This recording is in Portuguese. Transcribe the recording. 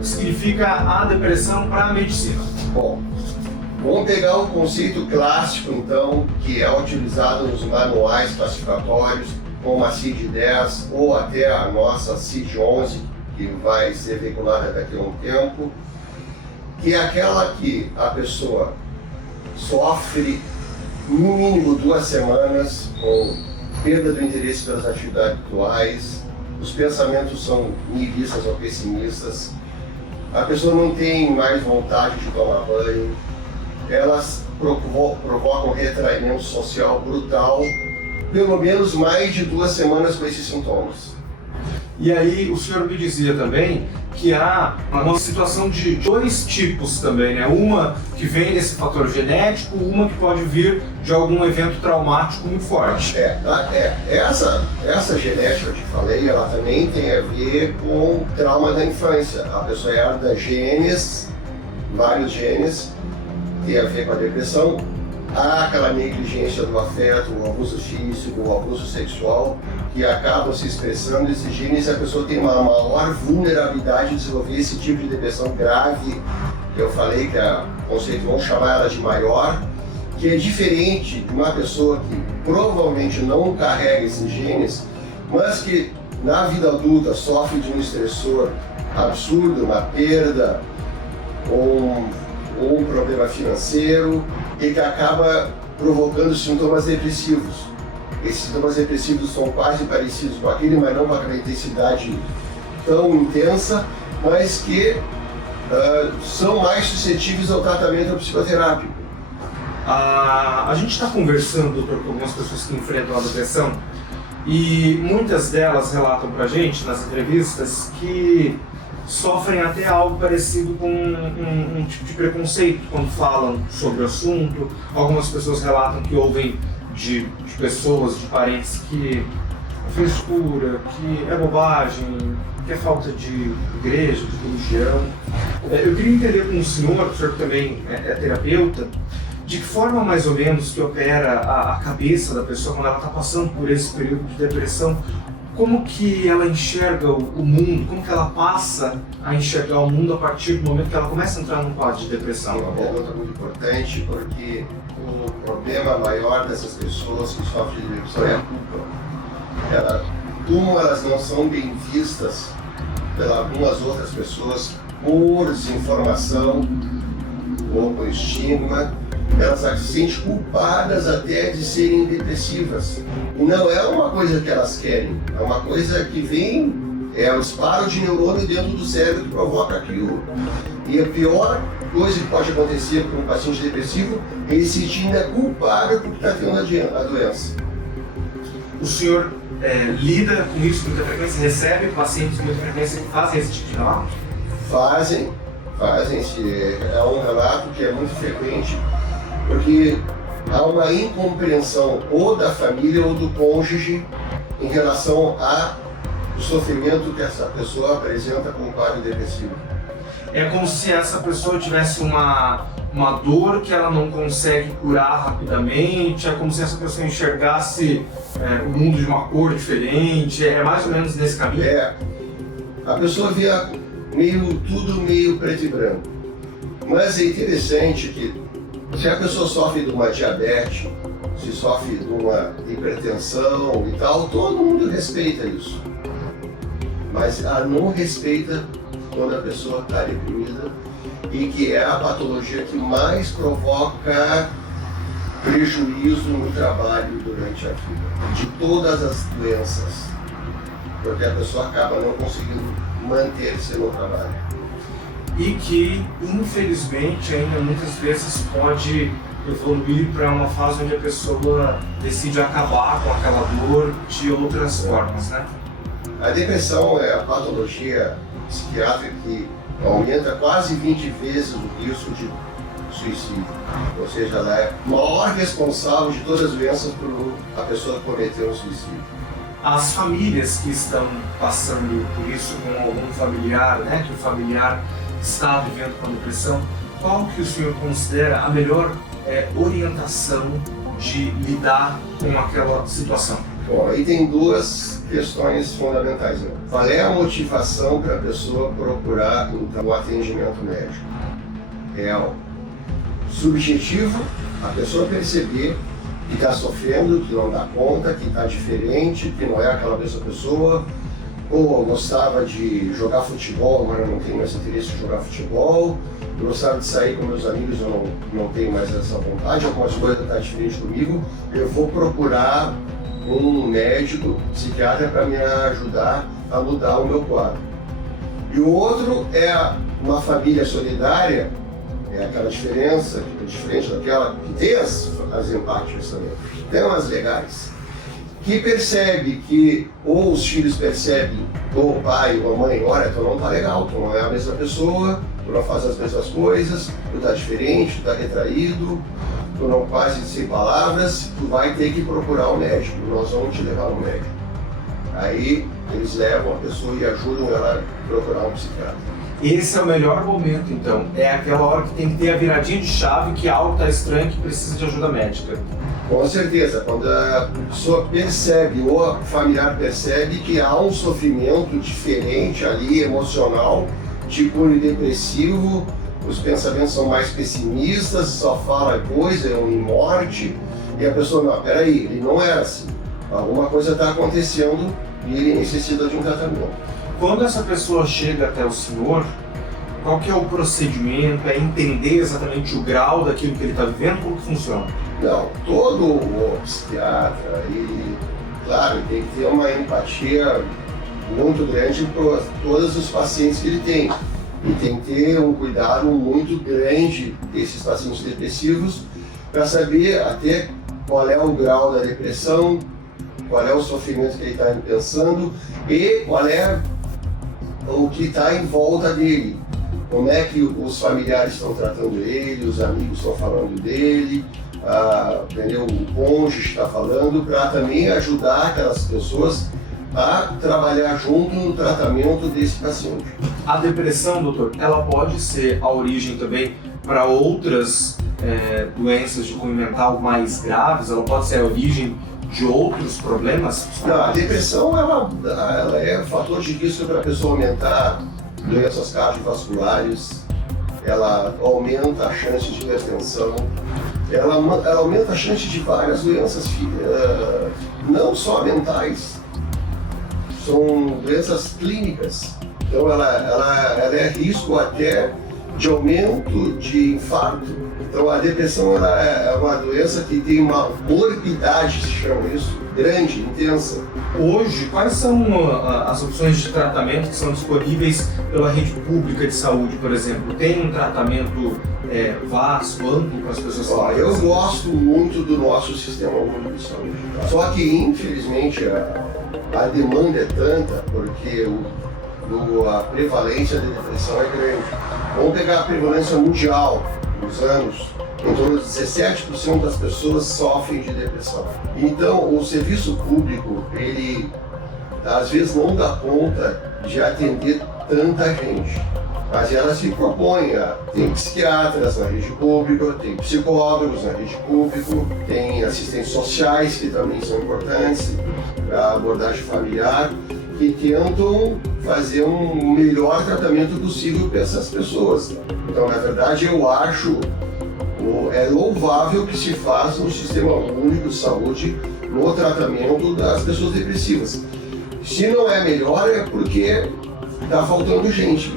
que significa a depressão para a medicina? Bom, vamos pegar o conceito clássico, então, que é utilizado nos manuais classificatórios, como a CID-10 ou até a nossa CID-11, que vai ser veiculada daqui a um tempo, que é aquela que a pessoa sofre no mínimo 2 semanas com perda do interesse pelas atividades habituais, os pensamentos são nihilistas ou pessimistas, a pessoa não tem mais vontade de tomar banho, elas provocam retraimento social brutal, pelo menos mais de 2 semanas com esses sintomas. E aí o senhor me dizia também que há uma situação de 2 tipos também, né? Uma que vem desse fator genético, uma que pode vir de algum evento traumático muito forte. Essa genética que eu te falei, ela também tem a ver com trauma da infância. A pessoa herda genes, vários genes, tem a ver com a depressão. Há aquela negligência do afeto, o abuso físico, o abuso sexual, que acabam se expressando esses genes e a pessoa tem uma maior vulnerabilidade de desenvolver esse tipo de depressão grave, que eu falei que o conceito, vamos chamar ela de maior, que é diferente de uma pessoa que provavelmente não carrega esses genes, mas que na vida adulta sofre de um estressor absurdo, uma perda ou um problema financeiro, e que acaba provocando sintomas depressivos. Esses sintomas depressivos são quase parecidos com aquele, mas não com aquela intensidade tão intensa, mas que são mais suscetíveis ao tratamento psicoterápico. A gente está conversando, doutor, com algumas pessoas que enfrentam a depressão e muitas delas relatam para a gente nas entrevistas que sofrem até algo parecido com um tipo de preconceito quando falam sobre o assunto. Algumas pessoas relatam que ouvem de pessoas, de parentes, que é frescura, que é bobagem, que é falta de igreja, de religião. Eu queria entender com o senhor que também é terapeuta, de que forma mais ou menos que opera a cabeça da pessoa quando ela está passando por esse período de depressão. Como que ela enxerga o mundo, como que ela passa a enxergar o mundo a partir do momento que ela começa a entrar num quadro de depressão? É uma pergunta muito importante, porque o problema maior dessas pessoas que sofrem de depressão é a culpa. Como elas não são bem vistas pelas algumas outras pessoas por desinformação ou por estigma, elas se sentem culpadas até de serem depressivas. E não é uma coisa que elas querem, é uma coisa que vem, é o disparo de neurônio dentro do cérebro que provoca aquilo. E a pior coisa que pode acontecer para um paciente depressivo é ele se sentir culpado porque está tendo a doença. O senhor lida com isso com muita frequência? Recebe pacientes com muita frequência que fazem esse tipo de relato? Fazem. É um relato que é muito frequente, porque há uma incompreensão ou da família ou do cônjuge em relação ao sofrimento que essa pessoa apresenta como quadro depressivo. É como se essa pessoa tivesse uma dor que ela não consegue curar rapidamente, é como se essa pessoa enxergasse o mundo de uma cor diferente, é mais ou menos nesse caminho? A pessoa vê tudo meio preto e branco, mas é interessante que se a pessoa sofre de uma diabetes, se sofre de uma hipertensão e tal, todo mundo respeita isso. Mas ela não respeita quando a pessoa está deprimida e que é a patologia que mais provoca prejuízo no trabalho durante a vida, de todas as doenças, porque a pessoa acaba não conseguindo manter-se no trabalho. E que, infelizmente, ainda muitas vezes pode evoluir para uma fase onde a pessoa decide acabar com aquela dor de outras formas, né? A depressão é a patologia psiquiátrica que aumenta quase 20 vezes o risco de suicídio. Ou seja, ela é a maior responsável de todas as doenças por a pessoa cometer um suicídio. As famílias que estão passando por isso com algum familiar, né, que o familiar está vivendo com a depressão, qual que o senhor considera a melhor orientação de lidar com aquela situação? Bom, aí tem duas questões fundamentais, né? Qual é a motivação para a pessoa procurar então, o atendimento médico? É o subjetivo, a pessoa perceber que está sofrendo, que não dá conta, que está diferente, que não é aquela mesma pessoa, ou gostava de jogar futebol, agora não tenho mais interesse em jogar futebol, gostava de sair com meus amigos, eu não tenho mais essa vontade, algumas coisas estão diferentes comigo, eu vou procurar um médico, psiquiatra para me ajudar a mudar o meu quadro. E o outro é uma família solidária, é aquela diferença, diferente daquela que tem as empáticas também, tem umas legais, que percebe que, ou os filhos percebem, ou o pai ou a mãe, olha, tu não tá legal, tu não é a mesma pessoa, tu não faz as mesmas coisas, tu tá diferente, tu tá retraído, tu não quase sem palavras, tu vai ter que procurar um médico, nós vamos te levar no médico. Aí eles levam a pessoa e ajudam ela a procurar um psiquiatra. Esse é o melhor momento, então. É aquela hora que tem que ter a viradinha de chave, que algo está estranho, que precisa de ajuda médica. Com certeza, quando a pessoa percebe, ou a familiar percebe que há um sofrimento diferente ali, emocional, de cunho depressivo, os pensamentos são mais pessimistas, só fala coisa, em morte, e a pessoa, não, peraí, ele não era assim. Alguma coisa está acontecendo e ele necessita de um tratamento. Quando essa pessoa chega até o senhor, qual que é o procedimento? É entender exatamente o grau daquilo que ele está vivendo? Como que funciona? Não, todo o psiquiatra, ele, claro, tem que ter uma empatia muito grande por todos os pacientes que ele tem. E tem que ter um cuidado muito grande desses pacientes depressivos para saber até qual é o grau da depressão, qual é o sofrimento que ele está pensando e qual é o que está em volta dele. Como é que os familiares estão tratando ele, os amigos estão falando dele, entendeu? O cônjuge está falando, para também ajudar aquelas pessoas a trabalhar junto no tratamento desse paciente. A depressão, doutor, ela pode ser a origem também para outras doenças de cunho mental mais graves? Ela pode ser a origem de outros problemas? Não, a depressão ela é um fator de risco para a pessoa aumentar doenças cardiovasculares, ela aumenta a chance de hipertensão, ela aumenta a chance de várias doenças, não só mentais, são doenças clínicas. Então ela é risco até de aumento de infarto. Então a depressão ela é uma doença que tem uma morbidade, se chama isso, grande, intensa. Hoje, quais são as opções de tratamento que são disponíveis pela rede pública de saúde, por exemplo? Tem um tratamento vasto, amplo para as pessoas? Eu gosto muito do nosso sistema único de saúde. Só que, infelizmente, a demanda é tanta porque a prevalência da depressão é grande. Vamos pegar a prevalência mundial nos anos, em torno de 17% das pessoas sofrem de depressão. Então, o serviço público, ele às vezes não dá conta de atender tanta gente. Mas ela se propõe tem psiquiatras na rede pública, tem psicólogos na rede pública, tem assistentes sociais que também são importantes para a abordagem familiar, que tentam fazer um melhor tratamento possível para essas pessoas. Então, na verdade, eu acho é louvável que se faça um sistema único de saúde no tratamento das pessoas depressivas. Se não é melhor, é porque está faltando gente.